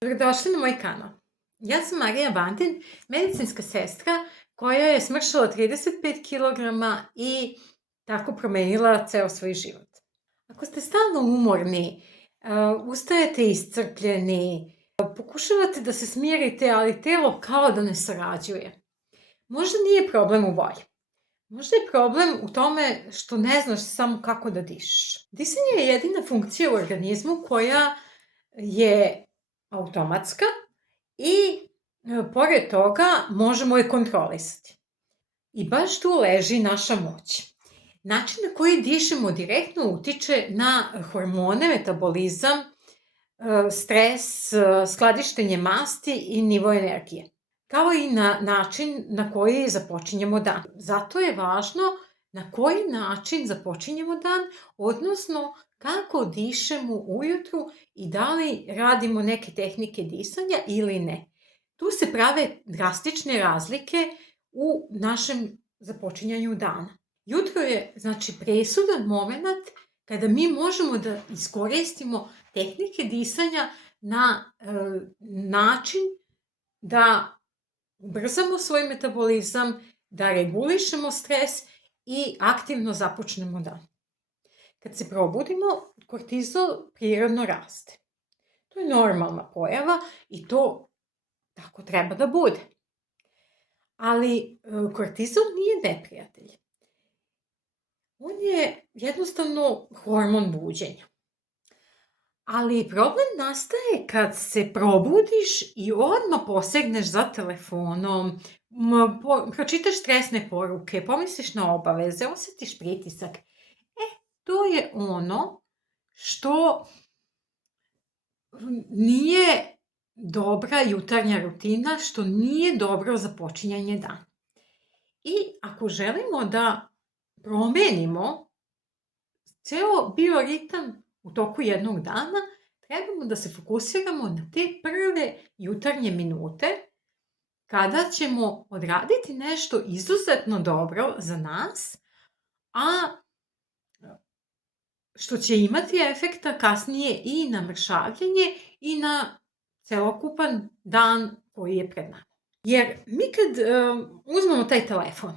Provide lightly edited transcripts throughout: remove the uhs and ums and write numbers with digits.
Dobrodošli na moj kanal. Ja sam Marija Bandin, medicinska sestra koja je smršala 35 kg i tako promenila ceo svoj život. Ako ste stalno umorni, ustajete iscrpljeni, pokušavate da se smirite, ali telo kao da ne sarađuje, možda nije problem u volji. Možda je problem u tome što ne znaš samo kako da dišeš. Disanje je jedina funkcija u organizmu koja je automatska i pored toga možemo je kontrolisati. I baš tu leži naša moć. Način na koji dišemo direktno utiče na hormone, metabolizam, stres, skladištenje masti i nivo energije, kao i na način na koji započinjemo dan. Zato je važno na koji način započinjemo dan, odnosno kako dišemo ujutru i da li radimo neke tehnike disanja ili ne. Tu se prave drastične razlike u našem započinjanju dana. Jutro je, presudan moment kada mi možemo da iskoristimo tehnike disanja na način da ubrzamo svoj metabolizam, da regulišemo stres i aktivno započnemo dan. Kad se probudimo, kortizol prirodno raste. To je normalna pojava i to tako treba da bude. Ali kortizol nije neprijatelj. On je jednostavno hormon buđenja. Ali problem nastaje kad se probudiš i odmah posegneš za telefonom, pročitaš stresne poruke, pomisliš na obaveze, osjetiš pritisak. To je ono što nije dobra jutarnja rutina, što nije dobro za počinjanje dana. I ako želimo da promenimo ceo bioritam u toku jednog dana, trebamo da se fokusiramo na te prve jutarnje minute kada ćemo odraditi nešto izuzetno dobro za nas, a što će imati efekta kasnije i na mršavljenje i na celokupan dan koji je pred nama. Jer mi kad uzmemo taj telefon,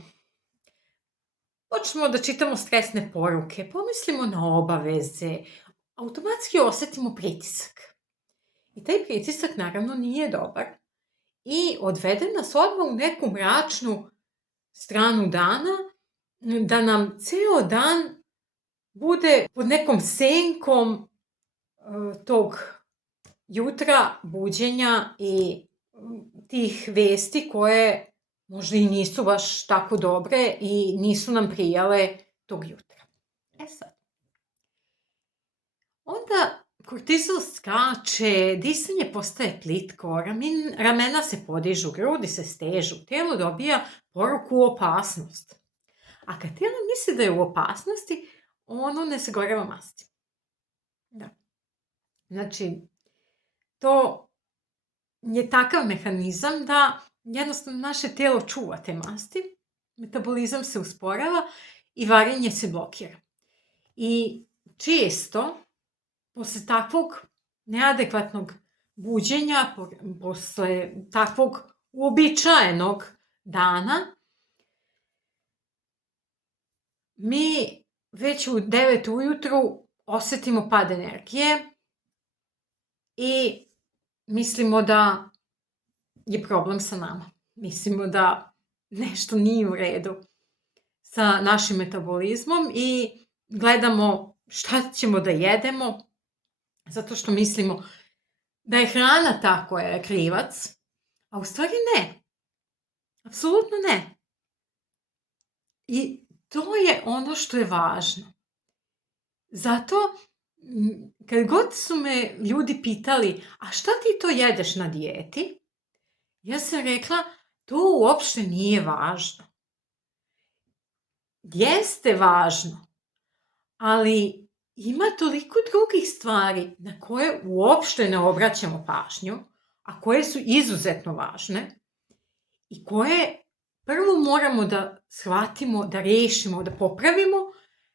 počnemo da čitamo stresne poruke, pomislimo na obaveze, automatski osetimo pritisak. I taj pritisak naravno nije dobar i odvede nas odmah u neku mračnu stranu dana, da nam ceo dan bude pod nekom senkom tog jutra, buđenja i tih vesti koje možda i nisu baš tako dobre i nisu nam prijale tog jutra. Sad. Onda kortizol skače, disanje postaje plitko, ramena se podižu, grudi se stežu, telo dobija poruku opasnost. A kad telo misli da je u opasnosti, ono ne sagoreva masti. Da. To je takav mehanizam da jednostavno naše telo čuva te masti, metabolizam se usporava i varenje se blokira. I često, posle takvog neadekvatnog buđenja, posle takvog uobičajenog dana, mi već u 9 ujutru osetimo pad energije i mislimo da je problem sa nama. Mislimo da nešto nije u redu sa našim metabolizmom i gledamo šta ćemo da jedemo, zato što mislimo da je hrana ta koja je krivac, a u stvari ne. Apsolutno ne. I to je ono što je važno. Zato, kad god su me ljudi pitali, a šta ti to jedeš na dijeti? Ja sam rekla, to uopšte nije važno. Jeste važno, ali ima toliko drugih stvari na koje uopšte ne obraćamo pažnju, a koje su izuzetno važne i koje prvo moramo da shvatimo, da rešimo, da popravimo,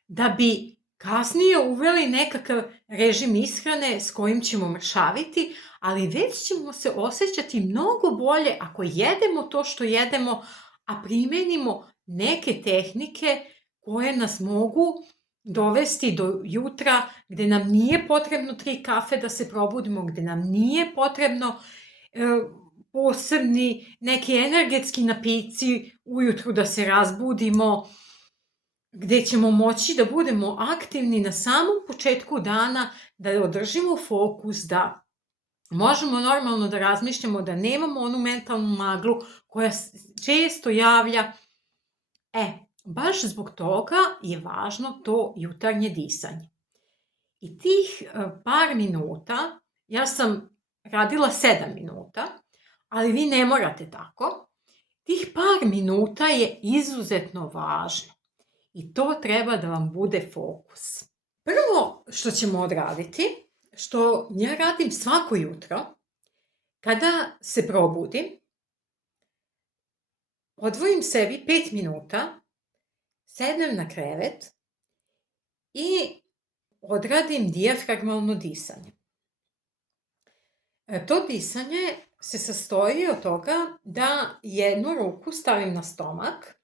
da bi kasnije uveli nekakav režim ishrane s kojim ćemo mršaviti, ali već ćemo se osjećati mnogo bolje ako jedemo to što jedemo, a primenimo neke tehnike koje nas mogu dovesti do jutra gde nam nije potrebno 3 kafe da se probudimo, gde nam nije potrebno posebni neki energetski napici ujutru da se razbudimo, gde ćemo moći da budemo aktivni na samom početku dana, da održimo fokus, da možemo normalno da razmišljamo, da nemamo onu mentalnu maglu koja često javlja. Baš zbog toga je važno to jutarnje disanje. I tih par minuta, ja sam radila 7 minuta, ali vi ne morate tako. Tih par minuta je izuzetno važno i to treba da vam bude fokus. Prvo što ćemo odraditi, što ja radim svako jutro, kada se probudim, odvojim sebi 5 minuta, sednem na krevet i odradim dijafragmalno disanje. To disanje se sastoji od toga da jednu ruku stavim na stomak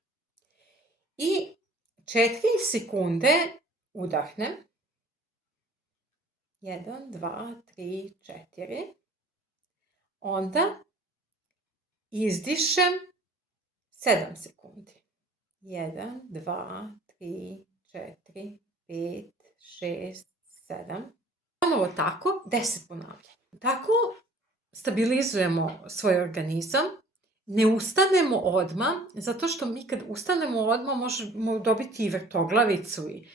i 4 sekunde udahnem. 1, 2, 3, 4. Onda izdišem 7 sekundi. 1, 2, 3, 4, 5, 6, 7. Ponovo tako 10 ponavljanja. Tako stabilizujemo svoj organizam, ne ustanemo odmah, zato što mi kad ustanemo odmah možemo dobiti i vrtoglavicu i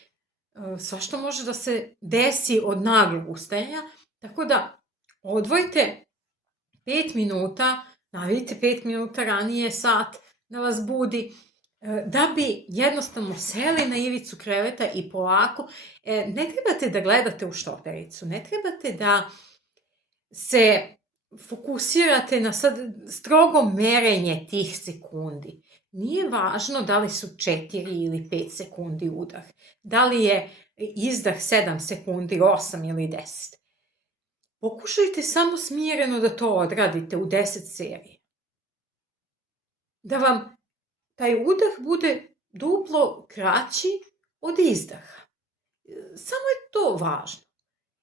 svašta može da se desi od naglog ustajanja, tako da odvojite 5 minuta, navidite 5 minuta ranije sat da vas budi, da bi jednostavno seli na ivicu kreveta i polako, ne trebate da gledate u štopericu, ne trebate da se fokusirate na sad strogo merenje tih sekundi. Nije važno da li su 4 ili 5 sekundi udah, da li je izdah 7 sekundi, 8 ili 10. Pokušajte samo smireno da to odradite u 10 serija. Da vam taj udah bude duplo kraći od izdaha. Samo je to važno.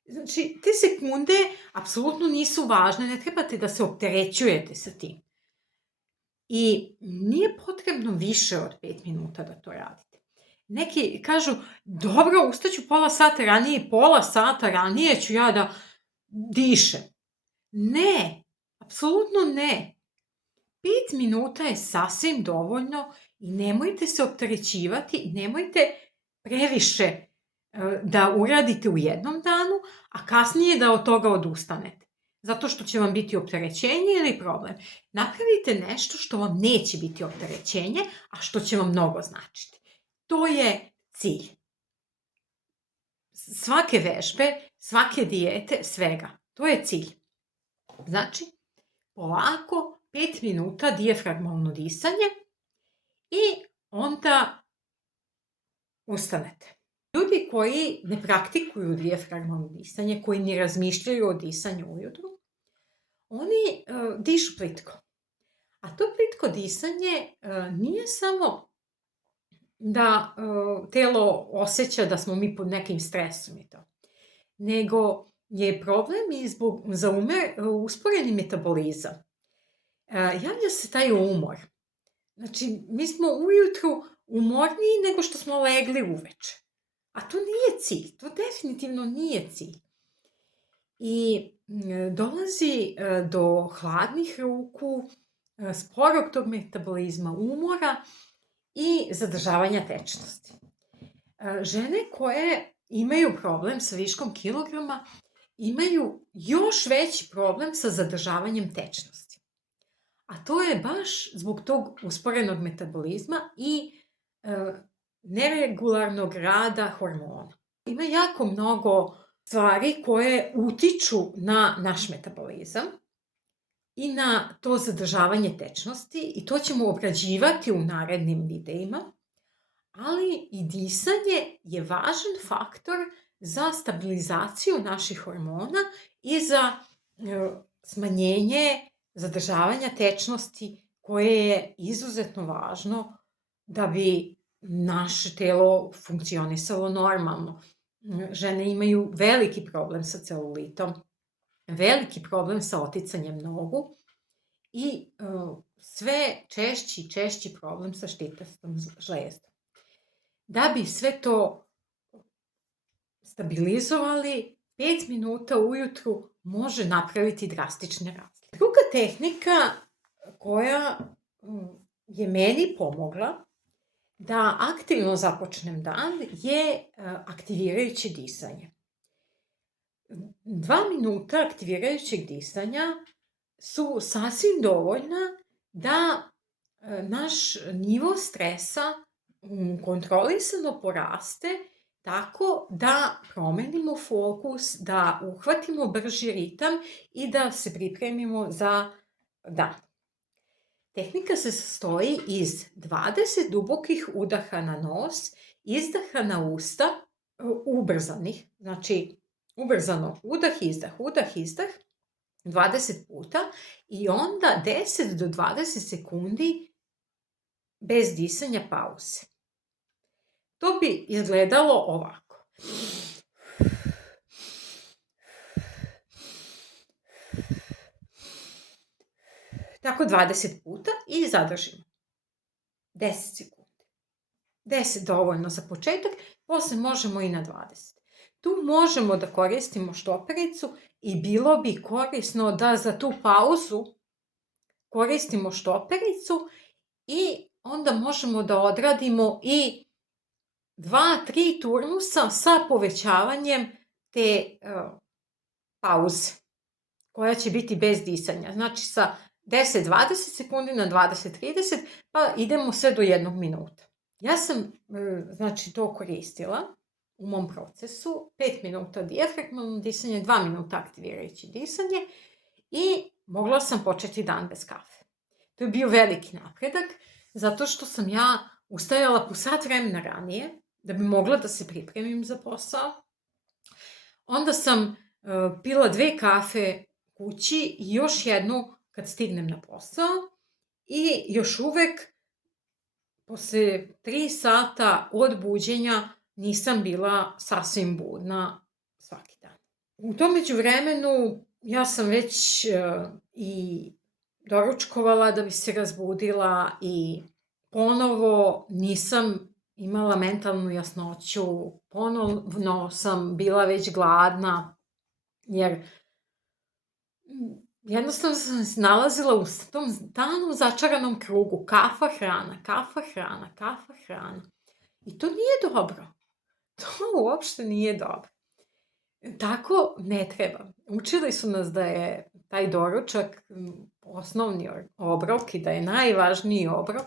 Znači, te sekunde apsolutno nisu važne, ne trebate da se opterećujete sa tim. I nije potrebno više od 5 minuta da to radite. Neki kažu, dobro, ustaću pola sata ranije ću ja da dišem. Ne, apsolutno ne. 5 minuta je sasvim dovoljno i nemojte se opterećivati, nemojte previše da uradite u jednom danu, a kasnije da od toga odustanete. Zato što će vam biti opterećenje ili problem. Napravite nešto što vam neće biti opterećenje, a što će vam mnogo značiti. To je cilj. Svake vežbe, svake dijete, svega. To je cilj. Znači, polako, 5 minuta dijafragmalno disanje i onda ustanete. Ljudi koji ne praktikuju dijafragmalno disanje, koji ne razmišljaju o disanju ujutru, oni dišu plitko. A to plitko disanje nije samo da telo osjeća da smo mi pod nekim stresom i to, nego je problem i za usporeni metabolizam. Javlja se taj umor. Znači, mi smo ujutru umorniji nego što smo legli uveče. A to nije cilj, to definitivno nije cilj. I dolazi do hladnih ruku, sporog tog metabolizma, umora i zadržavanja tečnosti. Žene koje imaju problem sa viškom kilograma imaju još veći problem sa zadržavanjem tečnosti. A to je baš zbog tog usporenog metabolizma i neregularnog rada hormona. Ima jako mnogo stvari koje utiču na naš metabolizam i na to zadržavanje tečnosti i to ćemo obrađivati u narednim videima, ali i disanje je važan faktor za stabilizaciju naših hormona i za smanjenje zadržavanja tečnosti, koje je izuzetno važno da bi naše telo funkcionisalo normalno. Žene imaju veliki problem sa celulitom, veliki problem sa oticanjem nogu i sve češći problem sa štitnastom žlezdom. Da bi sve to stabilizovali, 5 minuta ujutru može napraviti drastične razlike. Druga tehnika koja je meni pomogla da aktivno započnem dan je aktivirajuće disanje. 2 minuta aktivirajućeg disanja su sasvim dovoljna da naš nivo stresa kontrolisano poraste tako da promenimo fokus, da uhvatimo brži ritam i da se pripremimo za dan. Tehnika se sastoji iz 20 dubokih udaha na nos, izdaha na usta, ubrzanih, znači ubrzano udah, izdah, 20 puta i onda 10 do 20 sekundi bez disanja pauze. To bi izgledalo ovako. Tako 20 puta i zadržimo. 10 sekundi. 10 dovoljno za početak, posle možemo i na 20. Tu možemo da koristimo štopericu i bilo bi korisno da za tu pauzu koristimo štopericu i onda možemo da odradimo i 2-3 turnusa sa povećavanjem te pauze, koja će biti bez disanja. Znači sa 10-20 sekundi na 20-30, pa idemo sve do 1 minuta. Ja sam to koristila u mom procesu, 5 minuta dijafragmalno disanje, 2 minuta aktivirajuće disanje i mogla sam početi dan bez kafe. To je bio veliki napredak, zato što sam ja ustajala po sat vremena ranije, da bi mogla da se pripremim za posao. Onda sam pila 2 kafe kući i još jednu kad stignem na posao i još uvek posle 3 sata od buđenja nisam bila sasvim budna svaki dan. U tom međuvremenu ja sam već i doručkovala da bi se razbudila i ponovo nisam imala mentalnu jasnoću, ponovno sam bila već gladna, jer jednostavno sam se nalazila u tom stalnom začaranom krugu, kafa, hrana. I to nije dobro. To uopšte nije dobro. Tako ne treba. Učili su nas da je taj doručak osnovni obrok i da je najvažniji obrok,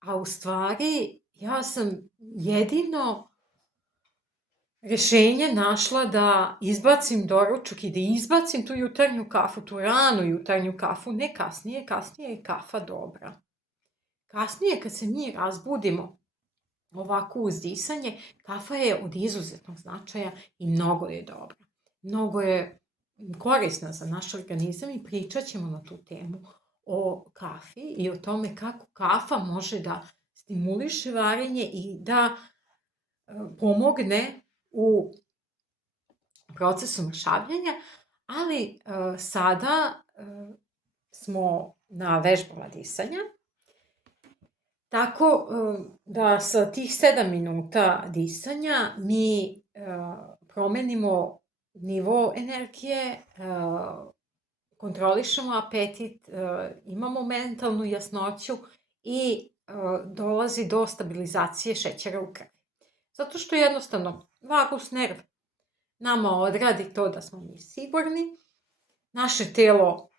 a u stvari ja sam jedino rešenje našla da izbacim doručak i da izbacim tu jutarnju kafu, tu ranu jutarnju kafu, ne kasnije, kasnije je kafa dobra. Kasnije kad se mi razbudimo ovako uz disanje, kafa je od izuzetnog značaja i mnogo je dobra. Mnogo je korisna za naš organizam i pričat ćemo na tu temu o kafi i o tome kako kafa može da stimuliše varenje i da pomogne u procesu mršavljenja, ali sada smo na vežbama disanja, tako da sa tih 7 minuta disanja mi promenimo nivo energije, kontrolišemo apetit, imamo mentalnu jasnoću i dolazi do stabilizacije šećera u krvi. Zato što jednostavno vagus nerv nama odradi to da smo mi sigurni, naše telo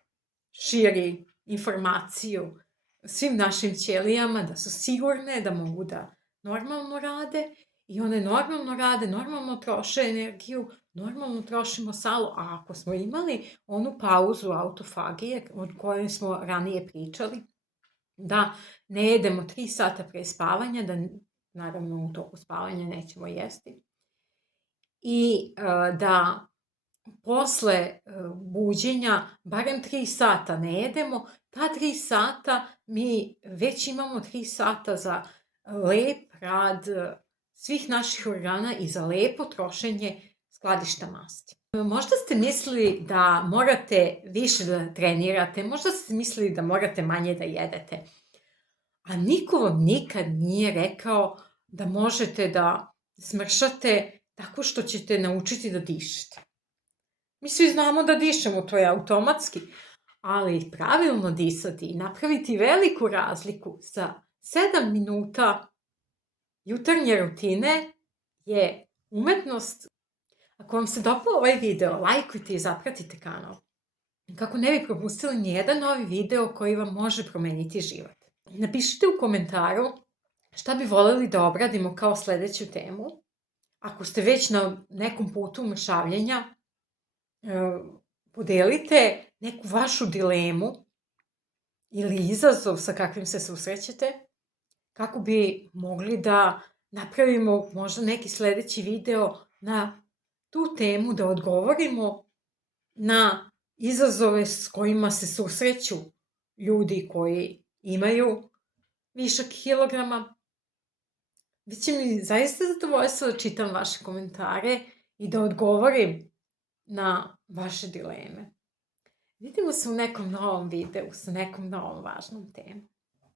širi informaciju svim našim ćelijama da su sigurne, da mogu da normalno rade i one normalno rade, normalno troše energiju, normalno trošimo salu, a ako smo imali onu pauzu autofagije o kojoj smo ranije pričali, da ne jedemo 3 sata pre spavanja, da naravno u toku spavanja nećemo jesti i da posle buđenja barem 3 sata ne jedemo. Ta 3 sata mi već imamo 3 sata za lep rad svih naših organa i za lepo trošenje skladišta masti. Možda ste mislili da morate više da trenirate, možda ste mislili da morate manje da jedete, a niko vam nikad nije rekao da možete da smršate tako što ćete naučiti da dišete. Mi svi znamo da dišemo, to je automatski, ali pravilno disati i napraviti veliku razliku za 7 minuta jutarnje rutine je umetnost. Ako vam se dopao ovaj video, lajkujte i zapratite kanal, kako ne bi propustili nijedan novi video koji vam može promeniti život. Napišite u komentaru šta bi voljeli da obradimo kao sledeću temu. Ako ste već na nekom putu mršavljenja, podelite neku vašu dilemu ili izazov sa kakvim se susrećete, kako bi mogli da napravimo možda neki sledeći video na tu temu, da odgovorimo na izazove s kojima se susreću ljudi koji imaju višak kilograma. Biće mi zaista zadovoljstvo da čitam vaše komentare i da odgovorim na vaše dileme. Vidimo se u nekom novom videu sa nekom novom važnom temom.